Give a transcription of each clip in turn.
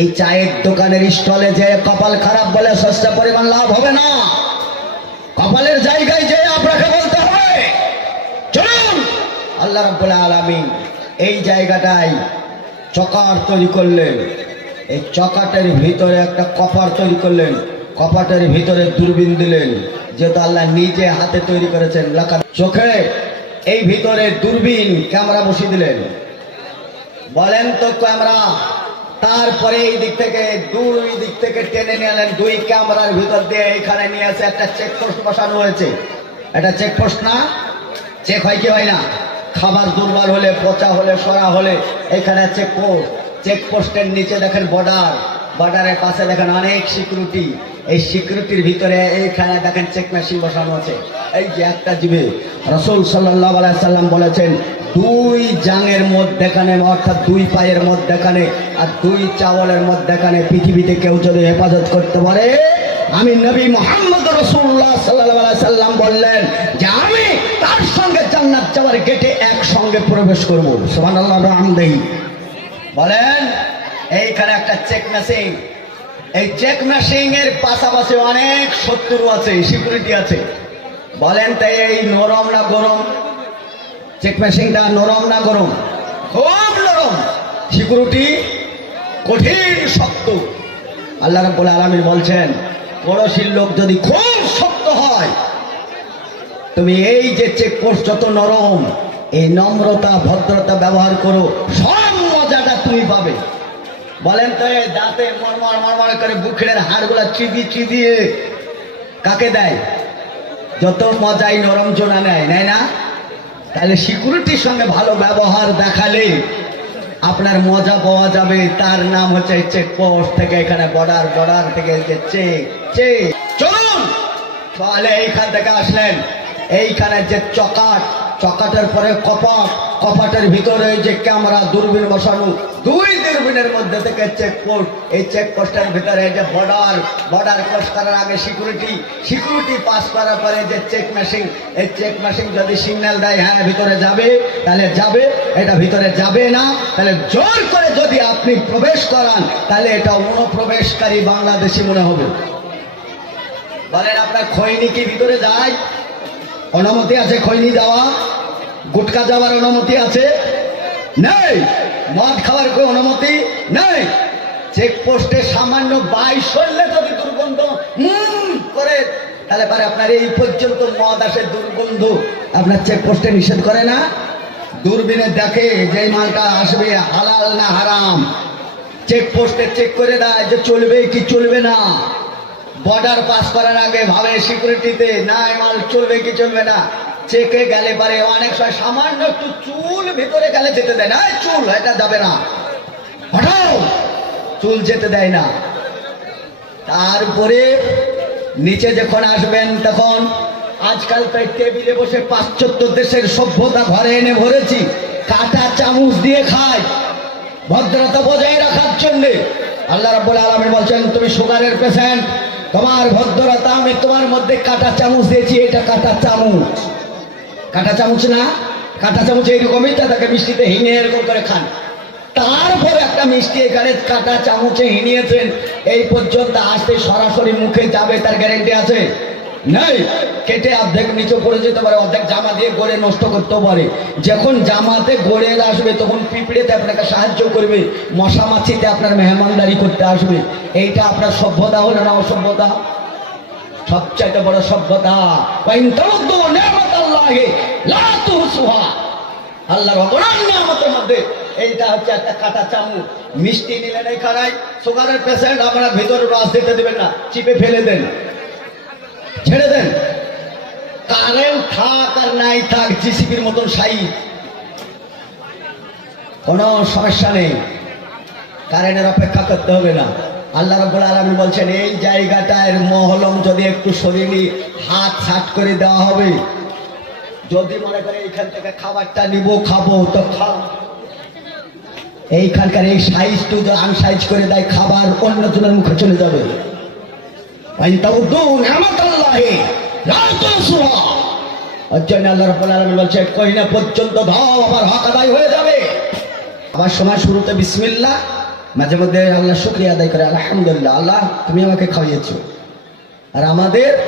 এই চায়ের দোকানের স্টলে যে কপাল খারাপ বলে সস্তা পরিমাণ লাভ হবে না, কপালের জায়গায় যে আপনাকে বলতে হবে। চলুন, আল্লাহ রাব্বুল আলামিন এই জায়গাটায় চকার তৈরি করলেন। এই চকাটের ভিতরে একটা কপার তৈরি করলেন। কপাটের ভিতরে দূরবীন দিলেন। যেহেতু আল্লাহ নিজে হাতে তৈরি করেছেন চোখে এই ভিতরে দূরবীন ক্যামেরা বসিয়ে দিলেন। বলেন তো ক্যামেরা। তারপরে এই দিক থেকে, দুই দিক থেকে টেনে নিয়ে এলেন দুই ক্যামেরার ভিতর দিয়ে এখানে নিয়ে এসে একটা চেকপোস্ট বসানো হয়েছে। এটা চেকপোস্ট না? চেক হয় কি হয় না? খাবার দুর্বল হলে, পচা হলে, সরা হলে এখানে চেকপোস্ট চেকপোস্টের নিচে দেখেন বর্ডার বর্ডারের পাশে দেখেন অনেক সিকিউরিটি এই সিকিউরিটির ভিতরে এইখানে দেখেন চেক মেশিন বসানো আছে। এই যে একটা জীবে। রসুল সাল্লাহ সাল্লাম বলেছেন দুই জাঙের মধ্যেখানে, অর্থাৎ দুই পায়ের মধ্যেখানে আর দুই চাওয়ালের মধ্যেখানে পৃথিবীতে কেউ যদি হেফাজত করতে পারে, আমি নবী মোহাম্মদ রসুল্লাহ সাল্লাহ সাল্লাম বললেন যে আমি তার সঙ্গে জান্নাত যাওয়ার গেটে একসঙ্গে প্রবেশ করব। সোমান আল্লাহ রামদেহি বলেন, এইখানে একটা চেক মেশিন এই চেক মেশিন এর পাশাপাশি অনেক শত্রু আছে সিকিউরিটি আছে। বলেন তাই এই নরম না গরম? চেক মেশিনটা নরম না গরম? খুব নরম। সিকিউরিটি কঠিন, শক্ত। আল্লাহ রাব্বুল আলামিন বলছেন, পড়োশির লোক যদি খুব শক্ত হয়, তুমি এই যে চেক চেকপোস্ট যত নরম, এই নম্রতা, ভদ্রতা ব্যবহার করো, সব মজাটা তুমি পাবে। বলেন তো, এই দাঁতে মরমর মরমর করে বুকের হাড়গুলো চিবিয়ে চিবিয়ে কাকে দেয়? যত মজাই নরম জোনা নেয় নেয় না? তাহলে সিকিউরিটির সঙ্গে ভালো ব্যবহার দেখালে আপনার মজা পাওয়া যাবে। তার নাম হচ্ছে চেকপোস্ট থেকে এখানে বর্ডার বর্ডার থেকে চলুন! তাহলে এইখান থেকে আসলেন। এইখানে যে চকাট চকাটের পরে কপাট, কপাটের ভিতরে যে ক্যামেরা, দূরবীন বসানো, দুই দূরবীনের মধ্যে থেকে চেকপোস্ট এই চেকপোস্টের ভিতরে যে বর্ডার বর্ডার ক্রস করার আগে সিকিউরিটি সিকিউরিটি পাস করার পরে যে চেক মেশিন এই চেক মেশিন যদি সিগন্যাল দেয় হ্যাঁ ভিতরে যাবে, তাহলে যাবে, এটা ভিতরে যাবে না, তাহলে জোর করে যদি আপনি প্রবেশ করান, তাহলে এটা অনুপ্রবেশকারী বাংলাদেশি মনে হবে। বলেন আপনার খৈনি কি ভিতরে যায়? অনুমতি আছে, খৈনি যাওয়া গুটকা যাওয়ার অনুমতি আছে। নেই! মদ খাওয়ার কোনো অনুমতি নেই! চেকপোস্টে সামান্য বাইশ হলে যদি দুর্গন্ধ করে, তাহলে পারে আপনার এই পর্যন্ত মদ আসে দুর্গন্ধ। আপনার চেকপোস্টে নিষেধ করে না। দূরবীনে দেখে যে মালটা আসবে হালাল না হারাম। চেকপোস্টে চেক করে দেয় যে চলবে কি চলবে না। বর্ডার পাস করার আগে ভাবে সিকিউরিটিতে না মাল চলবে কি চলবে না, চেকে গেলে পারে। অনেক সময় সামান্য একটু চুল ভিতরে গেলে যেতে দেয় না চুল, এটা যাবে না। হঠাও চুল যেতে দেয় না। তারপরে নিচে যখন আসবেন, তখন আজকাল তাই টেবিলে বসে পাশ্চাত্য দেশের সভ্যতা ঘরে এনে ভরেছি। কাটা চামচ দিয়ে খায়। ভদ্রতা বজায় রাখার জন্যে। আল্লাহ রাব্বুল আলামিন বলছেন, তুমি সুগারের পেশেন্ট তোমার ভদ্রতা আমি তোমার মধ্যে কাটা চামচ দিয়েছি, এটা কাটা চামচ। কাটা চামচ না? কাটা চামচ এইরকমই তা, তাকে মিষ্টিতে হিঙে এরকম করে খান। তারপরে একটা মিষ্টি এখানে কাটা চামচে হিনিয়েছেন এই পর্যন্ত আসতে সরাসরি মুখে যাবে, তার গ্যারেন্টি আছে? নেই। কেটে অর্ধেক নিচে পড়ে যেতে পারে, অর্ধেক জামা দিয়ে গড়ে নষ্ট করতেও পারে। যখন জামাতে গড়ে আসবে, তখন পিঁপড়েতে আপনাকে সাহায্য করবে মশা মাছিতে আপনার মেহমানদারি করতে আসবে। এইটা আপনার সভ্যতা হলো না অসভ্যতা? সবচাইতে বড় সভ্যতা। আল্লাহর অগণন নিয়ামতের মধ্যে। এইটা হচ্ছে একটা কাটা চামচ। মিষ্টি নিলেন এই খানায় সুগারের পেশেন্ট আপনার ভিতরে রস দিতে দেবেন না, চিপে ফেলে দেন। ছেড়ে দেন। কারেন্ট থাক আর নাই থাক জিসিপির মতন সাই কোনো সমস্যা নেই। কারেন্টের অপেক্ষা করতে হবে না। আল্লাহ রাব্বুল আলামিন বলছেন, এই জায়গাটার মহলম যদি একটু শরীরে হাত ছাট করে দেওয়া হবে, যদি মনে করে এইখান থেকে খাবারটা নিব, খাব, তো খাও এইখানকার এই সাইজ টু আনসাইজ করে দেয় খাবার, অন্য জনের মুখে চলে যাবে। আদায় হয়ে যাবে। সময় শুরুতে মাঝে মধ্যে আল্লাহ করে, আলহামদুলিল্লাহ, আল্লাহ, তুমি আমাকে খাওয়িয়েছো। আর আমাদের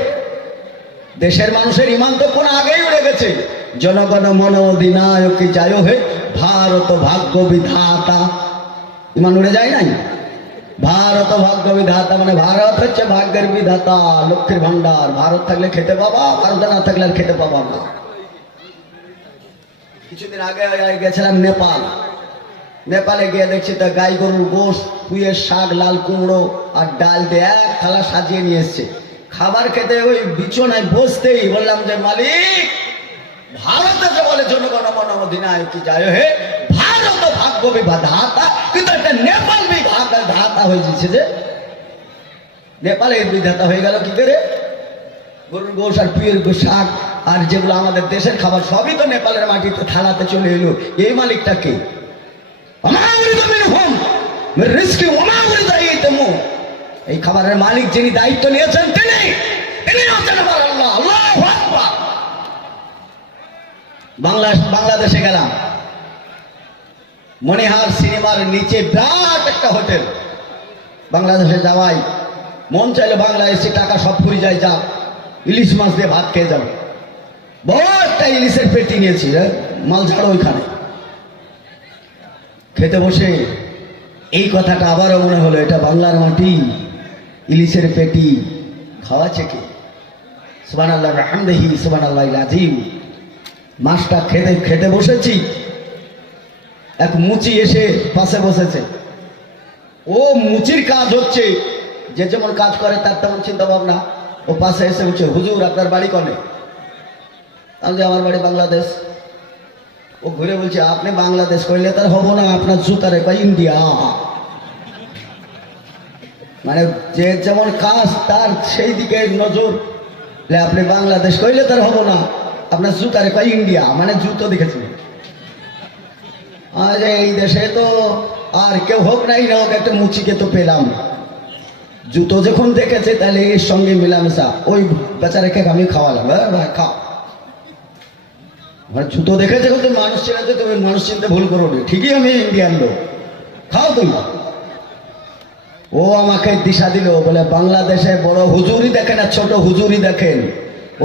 দেশের মানুষের ইমান তো কোন আগেই উড়ে গেছে। জনগণ মন অধিনায়ক যায় হে ভারত ভাগ্য বিধাতা। ইমান উড়ে যায় নাই? ভারত ভাগ্য বিধাতা মানে ভারত হচ্ছে ভাগ্যের বিধাতা, লক্ষ্মীর ভান্ডার ভারত থাকলে খেতে পাবা, ভারত না থাকলে আর খেতে পাবা না। কিছুদিন আগে গেছিলাম নেপাল। নেপালে গিয়ে দেখছি তা গাই গরুর গোশ পুয়ের শাক, লাল কুমড়ো আর ডাল দিয়ে এক থালা সাজিয়ে নিয়ে এসছে। খাবার খেতে ওই বিছনায় বসতেই বললাম যে, মালিক, ভারত বলে জনগণ মন অধিনায়ক কি যায় হে ভারত ভাগ্য বিধাতা কিন্তু একটা নেপাল বিধাতা ধাতা হয়ে যাচ্ছে যে নেপালের বিধাতা হয়ে গেল কি করে? গরুর গোশ আর পিয়ের শাক আর যেগুলো আমাদের দেশের খাবার, সবই তো নেপালের মাটিতে থালাতে চলে এলো। এই মালিকটা কে? এই খাবারের মালিক যিনি দায়িত্ব নিয়েছেন তিনি তিনি বাংলাদেশে গেলাম। মনিহার সিনেমার নিচে বিরাট একটা হোটেল। বাংলাদেশে যাওয়াই, মন চাইলে বাংলা এসে টাকা সব ফুরি যায়, যা। ইলিশ মাছ দিয়ে ভাত খেয়ে যাবে। বড় একটা ইলিশের পেটি নিয়েছি মাল ঝাড়ো ওইখানে। খেতে বসে এই কথাটা আবারও মনে হলো, এটা বাংলার মাটি, ইলিশের পেটি। খাওয়াচ্ছে কে? সুবান আল্লাহ রাহামদেহি সুবান আল্লাহ আজিম মাছটা খেতে খেতে বসেছি। এক মুচি এসে পাশে বসেছে। ও মুচির কাজ হচ্ছে, যে যেমন কাজ করে তার তেমন চিন্তা ভাবনা ও পাশে এসে উঠছে হুজুর, আপনার বাড়ি কনে আমি যে আমার বাড়ি বাংলাদেশ। ও ঘুরে বলছে, আপনি বাংলাদেশ করলে তার হব না, আপনার জুতারে কয় ইন্ডিয়া? মানে যে যেমন কাজ, তার সেই দিকে নজর। আপনি বাংলাদেশ কইলে তার হব না, আপনার জুতারে কয় ইন্ডিয়া? মানে জুতো দেখেছি আজ এই দেশে তো আর কেউ হোক নাই না হোক একটা মুচিকে তো পেলাম। জুতো যখন দেখেছে, তাহলে এর সঙ্গে মেলামেশা। ওই বেচারাকে আমি খাওয়ালাম? হ্যাঁ ভাই খাও মানে জুতো দেখেছে কিন্তু মানুষ চেনাতে তুমি মানুষ চিনতে ভুল করো নি ঠিকই আমি ইন্ডিয়ান লোক। খাও তুমি। ও আমাকে দিশা দিল বলে, বাংলাদেশে বড় হুজুরি দেখেন আর ছোট হুজুরি দেখেন।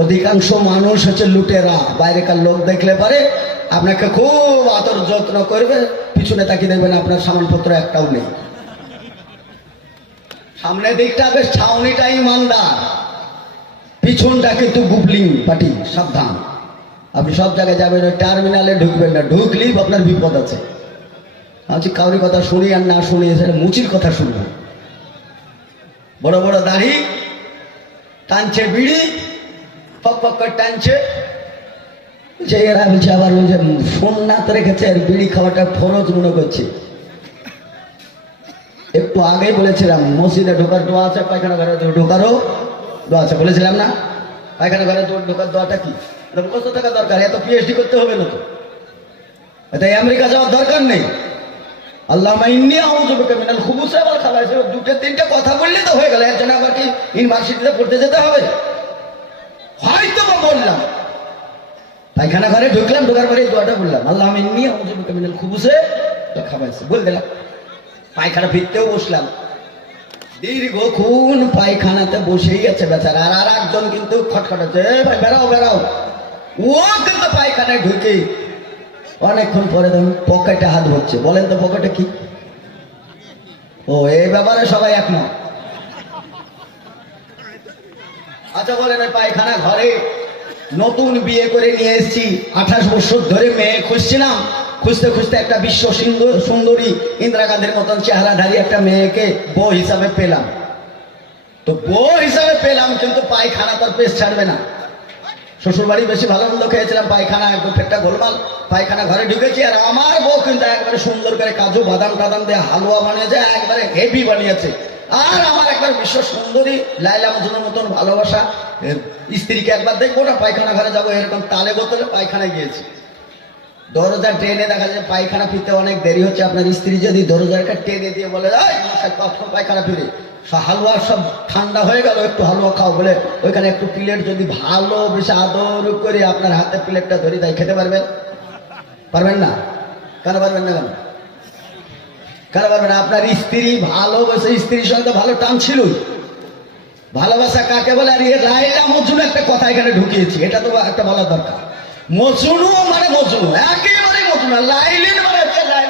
অধিকাংশ মানুষ হচ্ছে লুটেরা। বাইরেকার লোক দেখলে পারে আপনাকে খুব আদর যত্ন করবে, পিছনে তাকিয়ে দেখবেন আপনার সামানপত্র একটাও নেই। সামনের দিকটা বেশ ছাউনিটা ইমানদার। পিছনটা কিন্তু গুবলিং, পাটি, সাবধান। আপনি সব জায়গায় যাবেন, ওই টার্মিনালে ঢুকবেন না, ঢুকলেই আপনার বিপদ আছে। আমি কাউরি কথা শুনি আর না শুনি সেটা মুচির কথা শুনব। বড় বড় দাড়ি, টানছে বিড়ি, ফক ফক করে টানছে। যে এরা বলছে আবার বলছে সোননাথ রেখেছে আর বিড়ি খাওয়াটা ফরজ মনে করছে। একটু আগেই বলেছিলাম, মসজিদে ঢোকার দোয়া আছে, পায়খানা ঘরে ঢোকারও দোয়া আছে, বলেছিলাম না? পায়খানা ঘরে দো- ঢোকার দোয়াটা কি? মুখস্থ থাকা দরকার, এত পিএইচডি করতে হবে না তো। এটা আমেরিকা যাওয়ার দরকার নেই। আল্লাহ আউযুবিকা মিনাল খুবুসি ওয়াল খাবাইস দুটো তিনটে কথা বললে তো হয়ে গেল, এর জন্য আবার কি ইউনিভার্সিটিতে পড়তে যেতে হবে? হয়তো বললাম। পায়খানা ঘরে ঢুকলাম, ঢোকার পরে দোয়াটা বললাম, আল্লাহ ইন্নি আউযুবিকা মিনাল খুবুসি ওয়াল খাবাইস বল দিলাম। পায়খানা ফিরতেও বসলাম। দীর্ঘক্ষণ পায়খানাতে বসেই আছে বেচারা, আর আর একজন কিন্তু খটখটাচ্ছে "এ ভাই বেরাও বেরাও ও কিন্তু পায়খানায় ঢুকে অনেকক্ষণ পরে দেখুন পকেটে হাত হচ্ছে বলেন তো পকেটে কি? ও, এই ব্যাপারে সবাই একমত। আচ্ছা বলেন পায়খানা ঘরে নতুন বিয়ে করে নিয়ে এসেছি। আঠাশ বছর ধরে মেয়ে খুঁজছিলাম। খুঁজতে খুঁজতে একটা বিশ্ব সুন্দর- ইন্দিরা গান্ধীর মতন চেহারাধারী একটা মেয়েকে বউ হিসাবে পেলাম। তো বউ হিসাবে পেলাম, কিন্তু পায়খানা তার পেশ ছাড়বে না। শ্বশুর বাড়ি বেশি ভালো মন্দ খেয়েছিলাম, পায়খানা একদম পেটটা গোলমাল। পায়খানা ঘরে ঢুকেছি আর আমার বউ কিন্তু একবারে সুন্দর করে কাজু বাদাম টাদাম দিয়ে হালুয়া বানিয়েছে, একবারে হেভি বানিয়েছে। আর আমার একবার বিশ্ব সুন্দরী লাইলা মজুনের মতন ভালোবাসা স্ত্রীকে একবার দেখব না পায়খানা ঘরে যাব এরকম তালে বোতলে পায়খানায় গিয়েছি। দরজা টেনে দেখা যায় পায়খানা ফিরতে অনেক দেরি হচ্ছে আপনার স্ত্রী যদি দরজাটা টেনে দিয়ে বলে "এই, মশাই, কখন পায়খানা ফিরে। হালুয়া সব ঠান্ডা হয়ে গেল একটু হালুয়া খাও বলে ওইখানে একটু প্লেট যদি ভালো বেশি আদর করে আপনার হাতে প্লেটটা ধরে দেয় খেতে পারবেন? পারবেন না? কেন পারবেন না কেন? কেন না? আপনার স্ত্রী ভালোবাসে, স্ত্রীর সঙ্গে ভালো টান ছিলই। ভালোবাসা কাকে বলে? আর ইয়ে লাইলা মজুনু একটা কথা এখানে ঢুকিয়েছি, এটা তো একটা বলা দরকার। মজুনু মানে মজুনু, একেবারে মজুনু লাইলিন মানে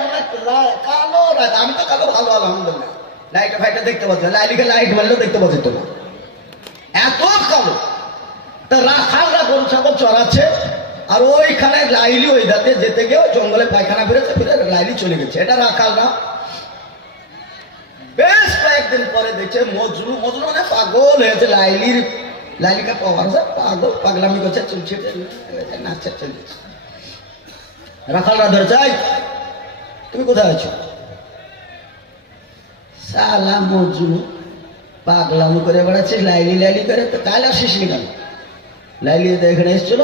মানে কালো রাত। আমি তো কালো ভালো, আলহামদুলিল্লাহ। লাইট ফাইটে দেখতে পাচ্ছি লাইলিকে লাইট মারলেও দেখতে পাচ্ছি তো না। এত কালো। তা রাখালরা গরু, ছাগল চড়াচ্ছে, আর ওইখানে লাইলি ওই দাঁতে যেতে গিয়ে জঙ্গলে পায়খানা ফিরেছে ফিরে লাইলি চলে গেছে। এটা রাখাল না বেশ কয়েকদিন পরে দেখছে মানে পাগল হয়েছে, লাইলির পাওয়ার পাগল, পাগলামি করছে, চলছে নাচছে, চলছে। তুমি কোথায় আছো? সালা পাগলামি করে বেড়াচ্ছিস, লাইলি লাইলি করে, তো কাল আসিস কেন লাইলি এখানে এসেছিল।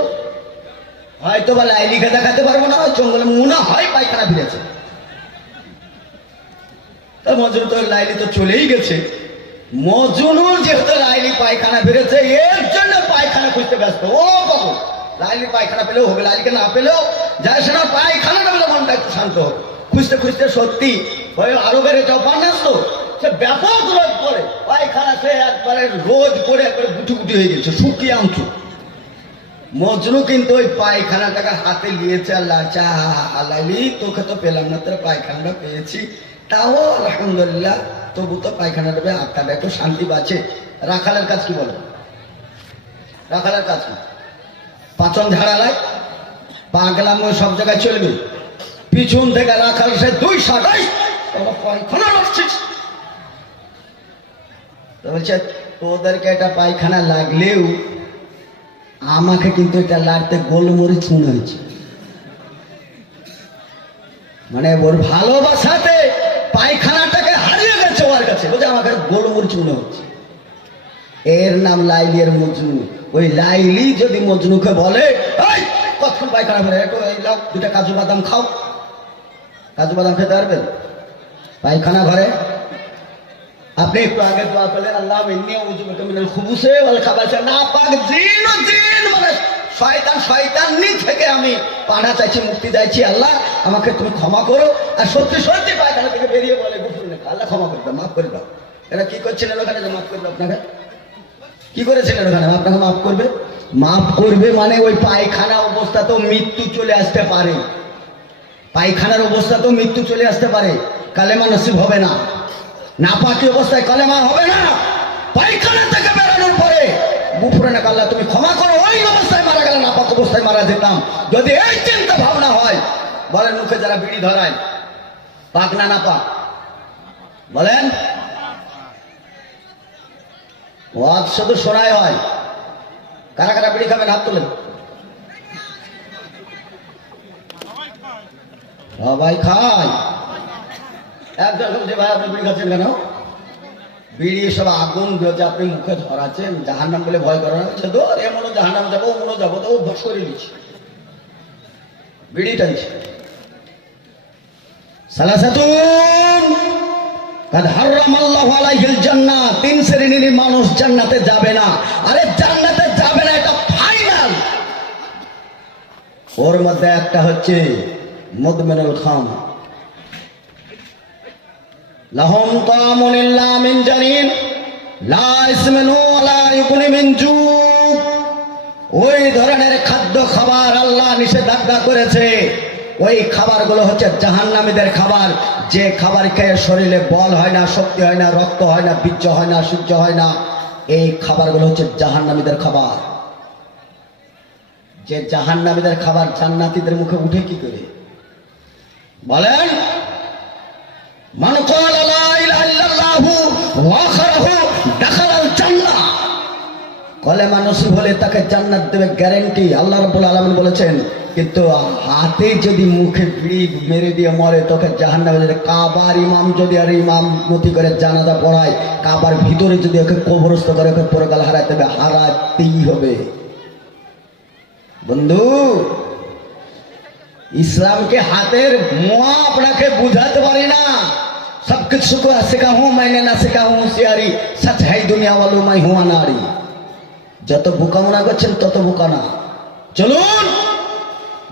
হয়তো বা লাইলিকে দেখাতে পারব না জঙ্গলে মনে হয় পায়খানা ফিরেছে। তা মজনু তো লাইলি তো চলেই গেছে। মজনুর যেহেতু লাইলি পায়খানা ফিরেছে এর জন্য পায়খানা খুঁজতে ব্যস্ত। ও বাবু লাইলি পায়খানা পেলেও হবে লাইলিকে না পেলেও যায় সেটা পায়খানাটা পেলে মনটা একটু শান্ত হবে খুঁজতে খুঁজতে সত্যি ওই আরও বেড়ে যাও, পান্নাস তো। সে ব্যাপক রোদ করে পায়খানা সে একবারে রোদ করে একবারে গুটি গুটি হয়ে গেছে, শুকিয়ে আমচু মজনু কিন্তু ওই পায়খানাটাকে হাতে নিয়েছে, আল্লাহ চা লাইলি, তোকে তো পেলাম না, তোর পায়খানাটা পেয়েছি। তাও আলহামদুলিল্লাহ, তবু তো পায়খানা পেয়ে আত্মাটা একটু শান্তি পাচ্ছে। রাখালের কাজ কি বলো? রাখালের কাজ কি? পাচন ঝাড়ালাই পাগলাম সব জায়গায় চলবে। পিছন থেকে রাখাল, সে দুই সাটাই পায়খানা বলছে, তোদেরকে এটা পায়খানা লাগলেও আমাকে কিন্তু এটা লাড়তে গোলমরিচ মনে হয়েছে। মানে ওর ভালোবাসাতে পায়খানাটাকে হারিয়ে গেছে ওর কাছে। বলছে আমাকে গোলমরিচ মনে হচ্ছে। এর নাম লাইলি এর মজনু। ওই লাইলি যদি মজনুকে বলে "এই, কতক্ষণ পায়খানা ফেলে একটু এই লাও দুটা কাজু বাদাম খাও। কাজু বাদাম খেতে পারবেন পায়খানা ঘরে। আপনি একটু আগে দোয়া করলেন আল্লাহ ইন্নি আউযু বিকা মিনাল খুবুসে ওয়াল খাবাসে না পাক জিন জিন মানে শয়তান, শয়তানি থেকে আমি পাড়া চাইছি, মুক্তি চাইছি, আল্লাহ, আমাকে তুমি ক্ষমা করো। আর সত্যি সত্যি পায়খানা থেকে বেরিয়ে বলে গুফুর আল্লাহ ক্ষমা করে দাও, মাফ করে দাও। এটা কি করছিলেন ওখানে? মাফ করবে আপনাকে। কি করেছিলেন ওখানে? আপনাকে মাফ করবে? মাফ করবে মানে ওই পায়খানা অবস্থা তো মৃত্যু চলে আসতে পারে। পায়খানার অবস্থা তো মৃত্যু চলে আসতে পারে। কালেমা নসিব হবে না। না নাপাকি অবস্থায় কালেমা হবে না। পায়খানা থেকে বেরোনোর পরে বুফুরে না কাল্লা তুমি ক্ষমা করো। ওই অবস্থায় মারা যেতাম। যদি এই চিন্তা ভাবনা হয়, বলেন মুখে যারা বিড়ি ধরায়, পাক না না পাক? বলেন? শুধু শোনায় হয়। কারা কারা বিড়ি খাবেন? হাত তুলেন। সবাই খায়। একজন বলছে, ভাই, আপনি বিড়ি খাচ্ছেন কেন? বিড়ি সব আগুন যে আপনি মুখে ধরাচ্ছেন নাম বলে ভয় করানো হচ্ছে তো এমনও নাম যাব অমনও যাব তো অভ্যাস করে নিচ্ছি বিড়ি টানছে সালাসাতুন, কাদ জান্নাহ তিন শ্রেণির মানুষ জান্নাতে যাবে না। আরে জান্নাতে যাবে না, এটা ফাইনাল ওর মধ্যে একটা হচ্ছে মুদমিনুল খাম। লাহুম তামুন ইল্লা মিন জানিন, লা ইসমিনু ওয়ালা ইকুনি মিন জু ওই ধরনের খাদ্য খাবার আল্লাহ নিষেধাজ্ঞা করেছে। ওই খাবারগুলো হচ্ছে জাহান্নামীদের খাবার। যে খাবার খেয়ে শরীরে বল হয় না, শক্তি হয় না, রক্ত হয় না, বীর্য হয় না, সূর্য হয় না, এই খাবারগুলো হচ্ছে জাহান্নামীদের খাবার। যে জাহান্নামীদের খাবার জান্নাতীদের মুখে উঠে কি করে? বলেন তাকে জান্নাত দেবে আল্লাহ বলেছেন, কিন্তু হাতে যদি মুখে বিড়ি মেরে দিয়ে মরে, তোকে জাহান্নামে যাবে কাবার ইমাম যদি আর ইমাম মতি করে জানাজা পড়ায়, কাবার ভিতরে যদি ওকে কবরস্থ করে, ওকে পরকাল হারাতে হবে, হারাতেই হবে। বন্ধু ইসলামকে হাতের মোয়া আপনাকে বুঝাতে পারি না। सब कुछ শেখা सीखा हूँ না শেখা सीखा हूँ होशियारी सच है दुनिया वालों मैं না अनारी যত বোকামনা করছেন, তত বোকানা চলুন,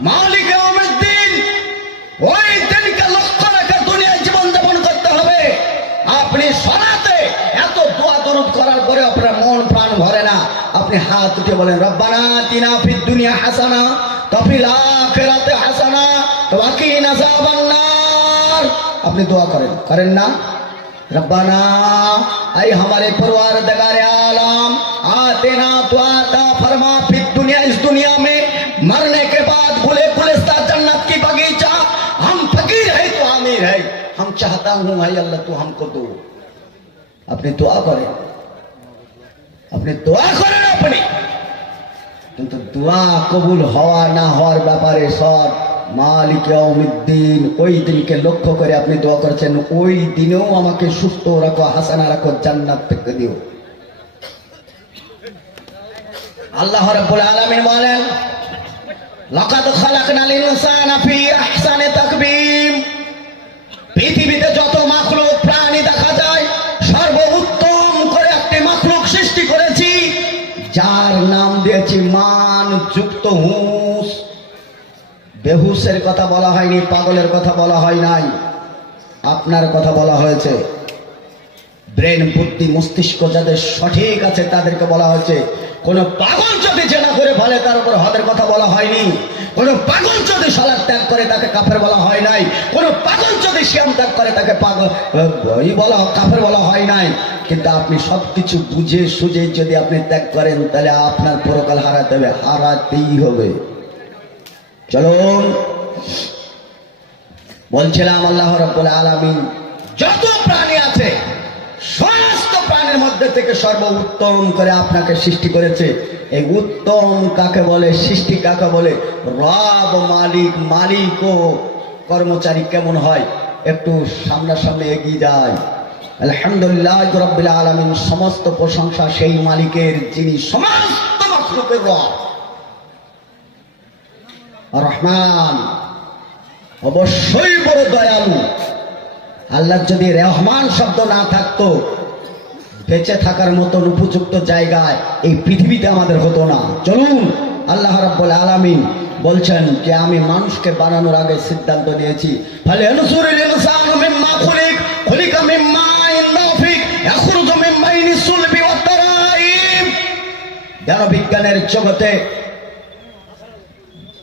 মালিক দিন, ওই দিনকে লক্ষ্য রেখে দুনিয়ায় জীবন যাপন করতে হবে। আপনি সনাতে এত দোয়া দরুপ করার পরে আপনার মন প্রাণ ভরে না। আপনি হাত উঠে বলেন, রব্বানা তিনা ফির দুনিয়া হাসানা। তফিল আখিরাতে হাসানা ওয়াকিনা আযাবান্নার আপনি দোয়া করেন করেন না रब्बाना ऐ हमारे परवार दगारे आलम आतेना तो आता फरमा फिर दुनिया इस दुनिया में मरने के बाद गुले गुलिस्ता जन्नत की बगीचा हम फकीर है तो आमिर है हम चाहता हूँ है अल्लाह तू हमको दो अपनी दुआ करें আপনি দোয়া করেন আপনি কিন্তু দোয়া কবুল হওয়া না হওয়ার ব্যাপারে সব মালিক ইয়াউমিদ্দিন, ওই দিনকে লক্ষ্য করে আপনি দোয়া করেছেন, ওই দিনেও আমাকে সুস্থ রাখো, হাসানা রাখো, জান্নাত থেকে দিও। আল্লাহ আলামিন বলেন, লাকাদ ইনসানা ফি আহসানি তাকবীম। পৃথিবীতে যত হুঁস বেহুসের কথা বলা হয়নি, পাগলের কথা বলা হয় নাই। আপনার কথা বলা হয়েছে। ব্রেন, বুদ্ধি, মস্তিষ্ক যাদের সঠিক আছে তাদেরকে বলা হয়েছে। কোনো পাগল যদি জেনা করে ফেলে তার উপর হদের কথা বলা হয়নি। কোন পাগল যদি সালাদ ত্যাগ করে তাকে কাফের বলা হয় নাই, কোন পাগল যদি শ্যাম ত্যাগ করে তাকে পাগল বলা কাফের বলা হয় নাই, কিন্তু আপনি সবকিছু বুঝে সুঝে যদি আপনি ত্যাগ করেন, তাহলে আপনার পরকাল হারাতে হবে হারাতেই হবে। চলুন। বলছিলাম, আল্লাহ রাব্বুল আলামিন, যত প্রাণী আছে প্রাণীর মধ্যে থেকে সর্বোত্তম করে আপনাকে সৃষ্টি করেছে। এই উত্তম কাকে বলে? সৃষ্টি কাকে বলে? রব মালিক মালিক ও কর্মচারী কেমন হয়? একটু সামনাসামনি এগিয়ে যায়। আলহামদুলিল্লাহ রব্বিল আলামিন, সমস্ত প্রশংসা সেই মালিকের, যিনি সমস্ত মাখলুকের রব। রহমান, অবশ্যই বড় দয়ালু। আল্লাহ যদি রহমান শব্দ না থাকতো বেঁচে থাকার মতন উপযুক্ত জায়গায় এই পৃথিবীতে আমাদের হতো না। চলুন, আল্লাহ রাব্বুল আলামিন বলছেন যে আমি মানুষকে বানানোর আগে সিদ্ধান্ত নিয়েছি। ফলে বিজ্ঞানের জগতে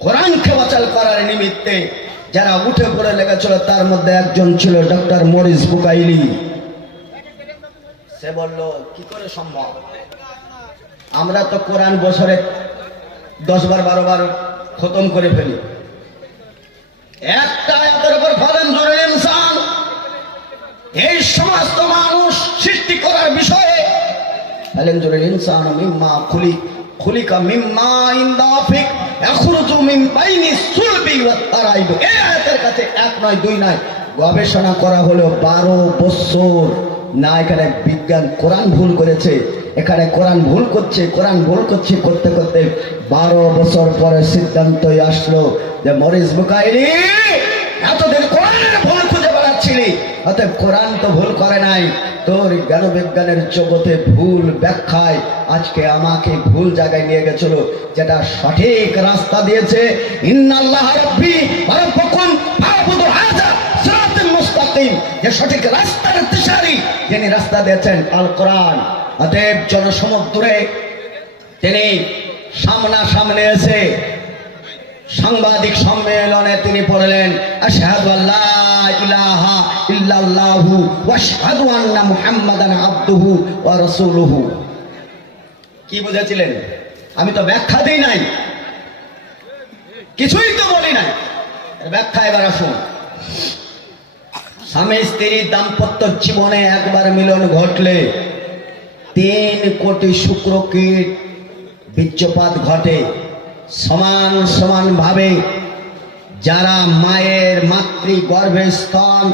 কোরআনকে বাচাল করার নিমিত্তে যারা উঠে পড়ে লেগেছিল, তার মধ্যে একজন ছিল ডক্টর মরিস বুকাইলি। সে বলল, কি করে সম্ভব? আমরা তো কোরআন বছরে দশ বার বারো বার খতম করে ফেলি। একটা উপর ইনসান, এই সমস্ত মানুষ সৃষ্টি করার বিষয়ে ইনসান, মিম্মা খুলি, খুলিকা মিম্মা কাছে এক দুই গবেষণা করা হলো বারো বছর। না, এখানে বিজ্ঞান কোরআন ভুল করেছে। এখানে কোরআন ভুল করছে, কোরআন ভুল করছে করতে করতে বারো বছর পরে সিদ্ধান্তই আসলো যে মরিস বুকাইলি এতদিন কোরআনের ভুল খুঁজে বেড়াচ্ছিলি। অতএব কোরআন তো ভুল করে নাই। তোর জ্ঞান বিজ্ঞানের জগতে ভুল ব্যাখ্যায় আজকে আমাকে ভুল জায়গায় নিয়ে গেছিল, যেটা সঠিক রাস্তা দিয়েছে। ইন্নাল্লাহ রাব্বি মুস্তাকিম যে সঠিক রাস্তার দিশারি যিনি রাস্তা দিয়েছেন আল কোরআন অতএব জনসমুদ্রে তিনি সামনা সামনে এসে সাংবাদিক সম্মেলনে তিনি পড়লেন, আশহাদু আল্লাহ ইলাহা ইল্লাল্লাহু ওয়া আশহাদু আন্না মুহাম্মাদান আবদুহু ওয়া রাসূলুহু। কি বুঝেছিলেন? আমি তো ব্যাখ্যা দিই নাই। কিছুই তো বলি নাই। ব্যাখ্যা এবার আসুন। স্বামী স্ত্রীর দাম্পত্য জীবনে একবার মিলন ঘটলে তিন কোটি শুক্রকীট বীর্যপাত ঘটে। সমান সমান ভাবে যারা মায়ের মাতৃ গর্ভে স্তন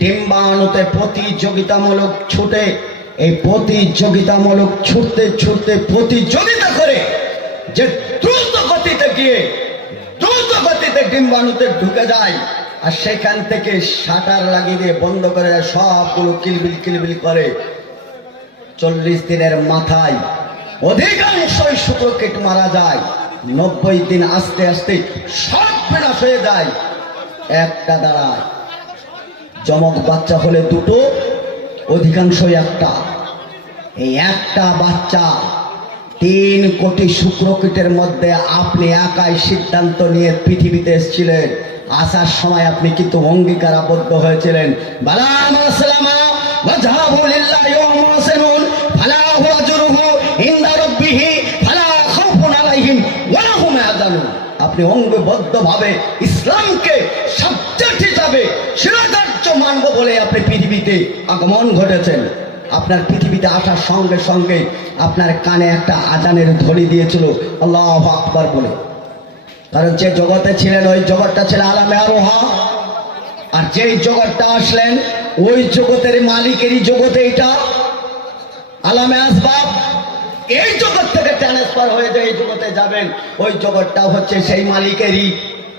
ডিম্বাণুতে প্রতিযোগিতামূলক ছুটে, এই প্রতিযোগিতামূলক ছুটতে ছুটতে প্রতিযোগিতা করে যে দ্রুত গতিতে গিয়ে, দ্রুত গতিতে ডিম্বাণুতে ঢুকে যায়। আর সেখান থেকে শাটার লাগিয়ে দিয়ে বন্ধ করে সবগুলো কিলবিল কিলবিল করে। চল্লিশ দিনের মাথায় অধিকাংশই শুক্রকীট মারা যায়। নব্বই দিন আস্তে আস্তে সব বিনাশ হয়ে যায়। একটা দাঁড়ায়। জমক বাচ্চা হলে দুটো, অধিকাংশই একটা। এই একটা বাচ্চা তিন কোটি শুক্রকীটের মধ্যে আপনি একাই সিদ্ধান্ত নিয়ে পৃথিবীতে এসেছিলেন। আসার সময় আপনি কিন্তু অঙ্গীকার আবদ্ধ হয়েছিলেন। হুয়া আপনি অঙ্গবদ্ধভাবে ইসলামকে সবচেয়ে হিসাবে শিরোধার্য মানব বলে আপনি পৃথিবীতে আগমন ঘটেছেন। আপনার পৃথিবীতে আসার সঙ্গে সঙ্গে আপনার কানে একটা আজানের ধ্বনি দিয়েছিল, আল্লাহ আকবার বলে। কারণ যে জগতে ছিলেন, ওই জগৎটা ছিল আলামে আরোহা। আর যেই জগৎটা আসলেন, ওই জগতের মালিকেরই জগতে এটা আলামে আসবাব, এই জগৎ থেকে ট্রান্সফার হয়ে যে এই জগতে যাবেন, ওই জগৎটা হচ্ছে সেই মালিকেরই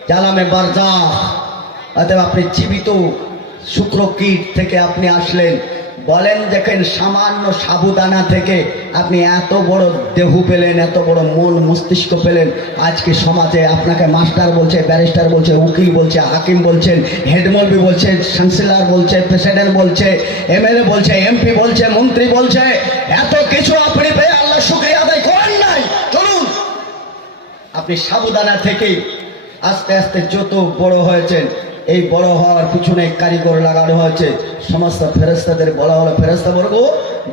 জালামে বারজা অতএব আপনি জীবিত, শুক্র কীট থেকে আপনি আসলেন বলেন দেখেন সামান্য সাবুদানা থেকে আপনি এত বড় দেহু পেলেন, এত বড় মন, মস্তিষ্ক পেলেন। আজকে সমাজে আপনাকে মাস্টার বলছে, ব্যারিস্টার বলছে, উকিল বলছে, হাকিম বলছেন হেডমলবি বলছে কাউন্সিলর বলছে, প্রেসিডেন্ট বলছে, এমএলএ বলছে, এমপি বলছে, মন্ত্রী বলছে, এত কিছু আপনি পেয়ে আল্লাহ শুক্রিয়া আদায় করেন নাই। চলুন। আপনি সাবুদানা থেকে আস্তে আস্তে যত বড় হয়েছেন এই বড় হওয়ার পিছনে কারিগর লাগানো হয়েছে। সমস্ত ফেরস্তাদের বলা হলো ফেরেস্তা বর্গ,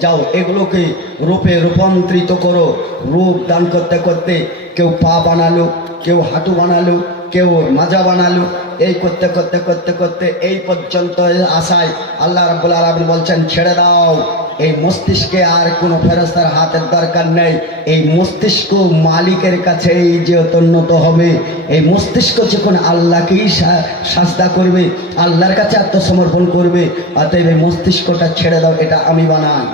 যাও, এগুলোকে রূপে রূপান্তরিত করো। রূপ দান করতে করতে কেউ পা বানালো, কেউ হাঁটু বানালো, কেউ মাজা বানালো এই করতে করতে করতে করতে এই পর্যন্ত আসায় আল্লাহ রাব্বুল আলামিন বলছেন, ছেড়ে দাও। এই মস্তিষ্কে আর কোনো ফেরস্তার হাতের দরকার নেই। এই মস্তিষ্ক মালিকের কাছে এই যে উন্নত হবে। এই মস্তিষ্ক যখন আল্লাহকেই সাজদা করবে, আল্লাহর কাছে আত্মসমর্পণ করবে, অতএব এই মস্তিষ্কটা ছেড়ে দাও, এটা আমি বানাই।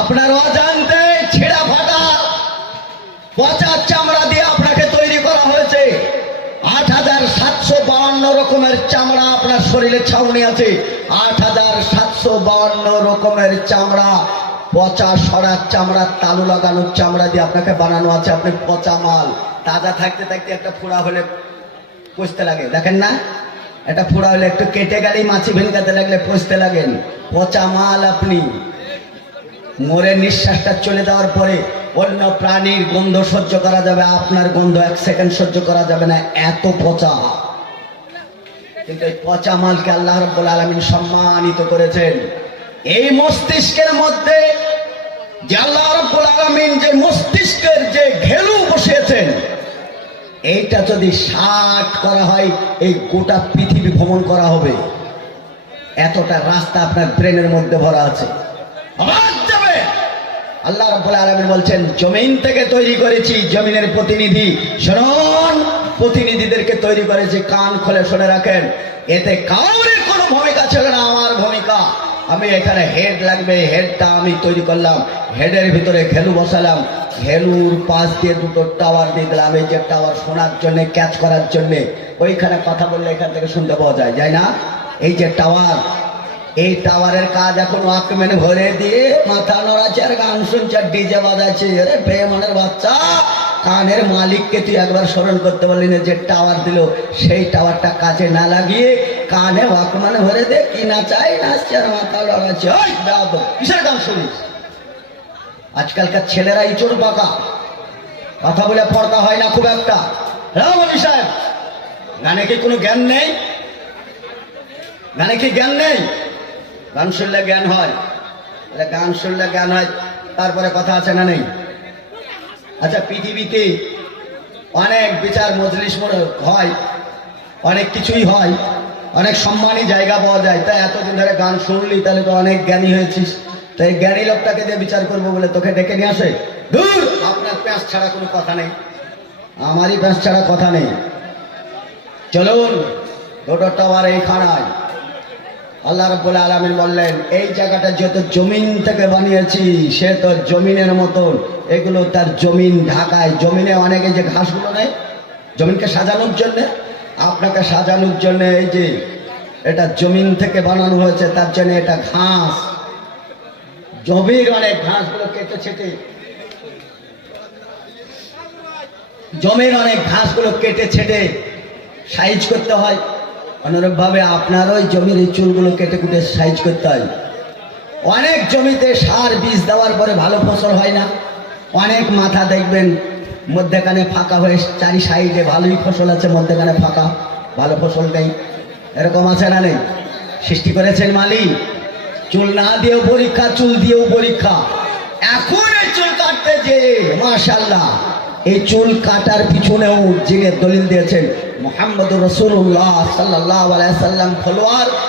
আপনার অজান্তে ছেঁড়া ফাটা পচা চামড়া দিয়ে আপনাকে তৈরি করা হয়েছে আট হাজার সাতশো বাউন্ন রকমের চামড়া আপনার শরীরে ছাউনি আছে। আট হাজার সাতশো বাউন্ন রকমের চামড়া, পচা সরার চামড়া, তালু লাগানোর চামড়া দিয়ে আপনাকে বানানো আছে। আপনি পচা মাল। তাজা থাকতে থাকতে একটা ফোড়া হলে পুষতে লাগে। দেখেন না? এটা ফোড়া হলে একটু কেটে গেলেই মাছি ভেনকাতে লাগলে পুষতে লাগেন। পচা মাল আপনি। মরে নিঃশ্বাসটা চলে যাওয়ার পরে অন্য প্রাণীর গন্ধ সহ্য করা যাবে, আপনার গন্ধ এক সেকেন্ড সহ্য করা যাবে না, এত পচা। কিন্তু এই পচা মালকে আল্লাহ রব্বুল আলমিন সম্মানিত করেছেন। এই মস্তিষ্কের মধ্যে যে আল্লাহ রব্বুল আলমিন যে মস্তিষ্কের যে ঘেলু বসিয়েছেন, এইটা যদি ষাট করা হয়, এই গোটা পৃথিবী ভ্রমণ করা হবে। এতটা রাস্তা আপনার ব্রেনের মধ্যে ভরা আছে। আবার আল্লাহ রাব্বুল আলামিন বলছেন, জমিন থেকে তৈরি করেছি জমিনের প্রতিনিধি। শুনুন প্রতিনিধিদেরকে তৈরি করেছি কান খুলে শুনে রাখেন, এতে কাউরে কোনো ভূমিকা ছিল না, আমার ভূমিকা। আমি এখানে হেড লাগবে, হেডটা আমি তৈরি করলাম, হেডের ভিতরে ঘেলু বসালাম, ঘেলুর পাশ দিয়ে দুটো টাওয়ার দিয়ে দিলাম এই যে টাওয়ার শোনার জন্য, ক্যাচ করার জন্য। ওইখানে কথা বললে এখান থেকে শুনতে পাওয়া যায় যায় না? এই যে টাওয়ার এই টাওয়ারের কাজ এখন ওয়াকম্যান ভরে দিয়ে মাথা নড়াচ্ছে আর গান শুনছে আর ডিজে বাজাচ্ছে। আরে বেমানের বাচ্চা কানের মালিককে তুই একবার স্মরণ করতে পারলি না যে টাওয়ার দিল। সেই টাওয়ারটা কাজে না লাগিয়ে কানে ওয়াকম্যান ভরে দে কি না চাই নাচছে আর মাথা লড়াচ্ছে ওই বেয়াদব, কিসের গান শুনিস? আজকালকার ছেলেরা ইচড় পাকা। কথা বলে পর্দা হয় না খুব একটা। হ্যাঁ মনি সাহেব গানে কি কোনো জ্ঞান নেই? গানে কি জ্ঞান নেই? গান শুনলে জ্ঞান হয়। গান শুনলে জ্ঞান হয়, তারপরে কথা আছে না নেই? আচ্ছা পৃথিবীতে অনেক বিচার মজলিস হয়, অনেক কিছুই হয়, অনেক সম্মানী জায়গা পাওয়া যায়, তাই এতদিন ধরে গান শুনলি, তাহলে তো অনেক জ্ঞানী হয়েছিস। তাই জ্ঞানী লোকটাকে দিয়ে বিচার করব বলে তোকে ডেকে নিয়ে আসে? দূর! আপনার প্যাঁচ ছাড়া কোনো কথা নেই। আমারই প্যাঁচ ছাড়া কথা নেই। চলুন, দুটো টাওয়ার এইখানায়। আল্লাহ রব্বুল আলমিন বললেন, এই জায়গাটা যত জমিন থেকে বানিয়েছি, সে তো জমিনের মতন। এগুলো তার জমিন ঢাকায়। জমিনে অনেকে যে ঘাসগুলো নেই জমিনকে সাজানোর জন্য, আপনাকে সাজানোর জন্য এই যে এটা জমিন থেকে বানানো হয়েছে, তার জন্য এটা ঘাস। জমির অনেক ঘাসগুলো কেটে ছেটে জমির অনেক ঘাসগুলো কেটে ছেটে সাইজ করতে হয়। অনুরূপভাবে আপনার ওই জমির এই চুলগুলো কেটে কুটে সাইজ করতে হয়। অনেক জমিতে সার বীজ দেওয়ার পরে ভালো ফসল হয় না। অনেক মাথা দেখবেন, মধ্যেখানে ফাঁকা হয়ে চারি সাইডে ভালোই ফসল আছে, মধ্যেখানে ফাঁকা, ভালো ফসল নেই। এরকম আছে না নেই? সৃষ্টি করেছেন মালিক। চুল না দিয়েও পরীক্ষা, চুল দিয়েও পরীক্ষা। এখন এই চুল কাটতে যে মাশাল্লাহ এই চুল কাটার পিছনেও যিনি দলিল দিয়েছেন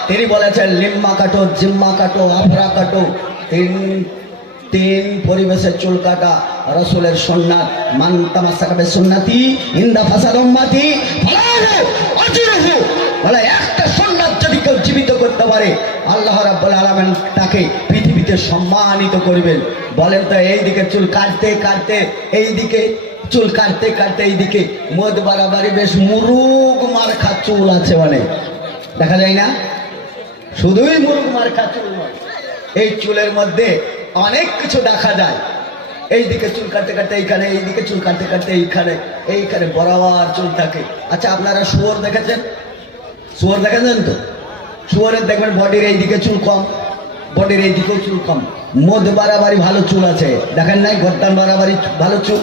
তিনি বলেছেন, লিম্মা কাটো, জিম্মা কাটো, আফরা কাটো। তিন তিন পরিবেশে চুল কাটা রসুলের সন্ন্যাত মান্তামা সাকাবে সুন্নাতি ইন্দা ফাসাদ বলে, একটা জীবিত করতে পারে, আল্লাহ রাব্বুল আলামিন তাকে পৃথিবীতে সম্মানিত করবেন। বলেন তো এই দিকে চুল কাটতে কাটতে এই দিকে চুল কাটতে কাটতে এইদিকে মদ বাড়াবাড়ি, বেশ মুরুগ মার্খা চুল আছে অনেক। দেখা যায় না? শুধুই মুরুগ মার্খা চুল নয়, এই চুলের মধ্যে অনেক কিছু দেখা যায়। এইদিকে চুল কাটতে কাটতে এইখানে, এইদিকে চুল কাটতে কাটতে এইখানে এইখানে বরাবর চুল থাকে। আচ্ছা আপনারা শুয়োর দেখেছেন? শুয়োর দেখেছেন তো? শুয়োরের দেখবেন বডির এইদিকে চুল কম, বডির এইদিকেও চুল কম। মদ বাড়াবাড়ি ভালো চুল আছে। দেখেন নাই গদ্দান বাড়াবাড়ি ভালো চুল?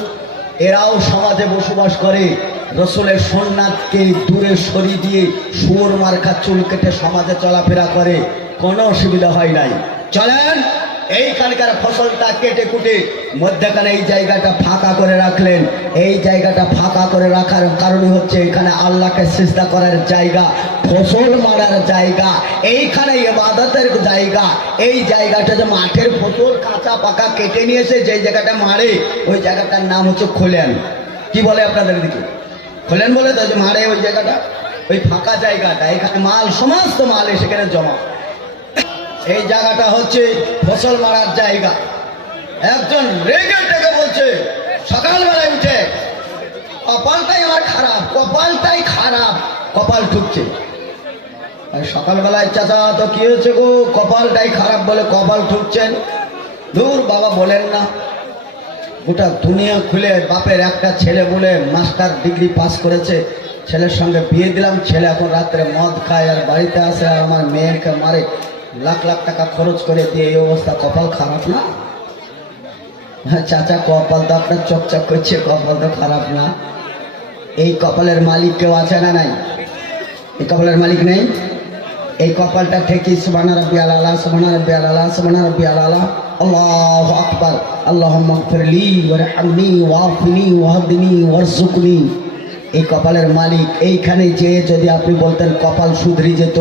এরাও সমাজে বসবাস করে। রসুলের সোননাথকে দূরে সরিয়ে দিয়ে শুয়োর মার্কা চুল কেটে সমাজে চলাফেরা করে। কোনো অসুবিধা হয় নাই। চলেন! এইখানকার ফসলটা কেটে কুটে মধ্যেখানে এই জায়গাটা ফাঁকা করে রাখলেন। এই জায়গাটা ফাঁকা করে রাখার কারণ হচ্ছে এখানে আল্লাহকে চেষ্টা করার জায়গা, ফসল মারার জায়গা এইখানে ইবাদতের জায়গা। এই জায়গাটা যে মাঠের ফসল কাঁচা পাকা কেটে নিয়ে এসে যে জায়গাটা মারে, ওই জায়গাটার নাম হচ্ছে খোলেন। কি বলে আপনাদের দিকে খোলেন বলে তো যে মারে ওই জায়গাটা? ওই ফাঁকা জায়গাটা, এখানে মাল, সমস্ত মাল সেখানে জমা। এই জায়গাটা হচ্ছে ফসল মারার জায়গা। একজন রেগে টেগে বলছে, সকালবেলায় উঠে কপালটাই আমার খারাপ, কপালটাই খারাপ, কপাল ঠুকছে। সকালবেলায়, চাচা, তো কি হয়েছে গো? কপালটাই খারাপ বলে কপাল ঠুকছেন? দূর বাবা, বলেন না। গোটা দুনিয়া খুলে বাপের একটা ছেলে বলে মাস্টার ডিগ্রি পাস করেছে। ছেলের সঙ্গে বিয়ে দিলাম, ছেলে এখন রাত্রে মদ খায় আর বাড়িতে আসে আর আমার মেয়েকে মারে। লাখ লাখ টাকা খরচ করে দিয়ে এই অবস্থা, কপাল খারাপ না? হ্যাঁ চাচা, কপাল তো আপনার চকচক করছে, কপাল তো খারাপ না। এই কপালের মালিক কেউ আছে না নাই? এই কপালের মালিক নেই? এই কপালটা ঠেকি সুবানা রব্বি আলালা সুবানা রব্বি আলালা সুবানা রব্বি আলালা আল্লাহ আকবার। আল্লাহ মগফিরলি ওয়ারহামনি ওয়াফিনি ওয়াহদিনি ওয়ারজুকনি এই কপালের মালিক, এইখানে যে যদি আপনি বলতেন কপাল সুধরি যেত।